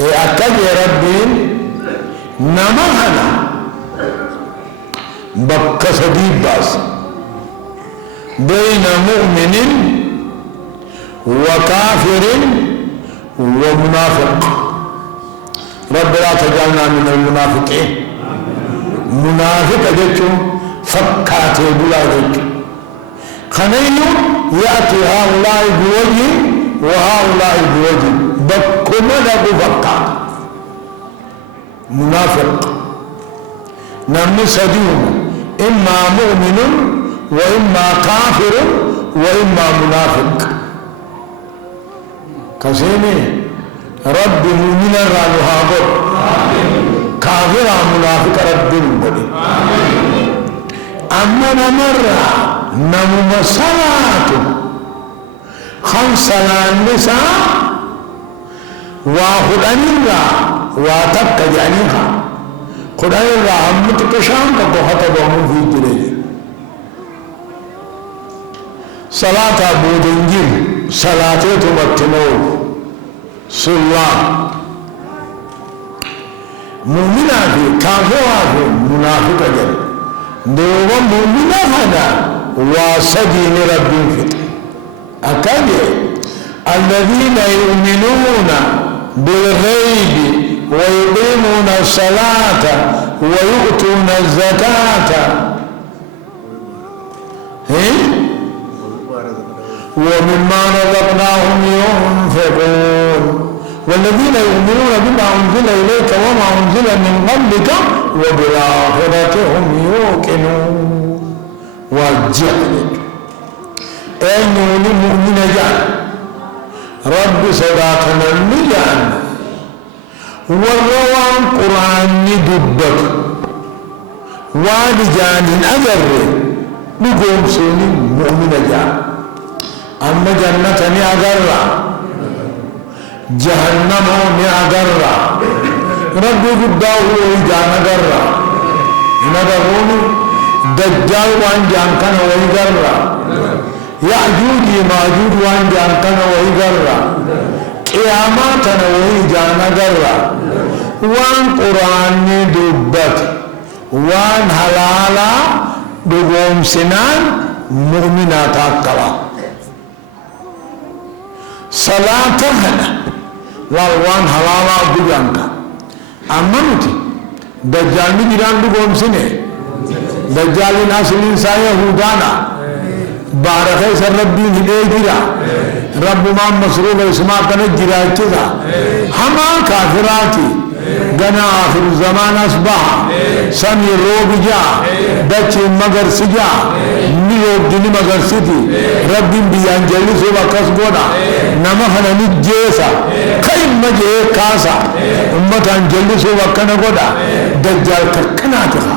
أكد ربي نمهنا بك صديب باس بين مؤمن وكافر ومنافق. رب لا تجعلنا من المنافقين. منافق جتو فكاتي بلا جتو خنينو يأتي هؤلاء بوجه وهؤلاء بوجه بكما لابو فكات منافق. نمي سديهم إما مؤمن وإما كافر وإما منافق. كسيني رب مؤمنا رانوها بر كافر منافق رب بر. أما نمر نمو صلاة خمس النساء واخد أنيرا واتبك جانيها خد أنيرا همتك شام كبهت بامو في جريج صلاة أبو دنجل صلاة تمتنو سلام مؤمنا في كافر في منافق جل دوما مؤمنا هذا وسجين رب فت أكاد الذين يؤمنون بالغيب ويقيمون الصلاة ويؤتون الزكاة ومما رزقناهم ينفقون والذين يؤمنون بما أنزل إليك وما أنزل من قبلك وبالآخرة هم يوقنون. وجعلت أنه لمؤمن جعل رب صداقنا المجان والروان قرآن دبك والجان أجر بقوم سوني مؤمن جعل. أما جنة أجر جهنم أجر ربي قداه ويجان أجر نبغوني دجال وان جان كان ويجر يأجوج ماجوج وان جان كان ويجر قياماتنا ويجان أجر وان قرآن دبت وان حلالا بقوم سنان مؤمنات أكلا صلاة هنا والوان حلالا بجانك أمنتي دجال نجران بقوم سنة دجال ناس الإنسان يهودانا بارك سر ربي هديجرا رب ما مسرور اسماء كنجرا كذا هما كافراتي جنا آخر الزمان أصبح سمي روب جا دچ مگر سجا نيوب جني مگر سيتي ربي بيان جلي سوى كسبونا نمخنا نجيسا خيم مجيه كاسا أمتان جلي سوى كنغودا دجال كناتها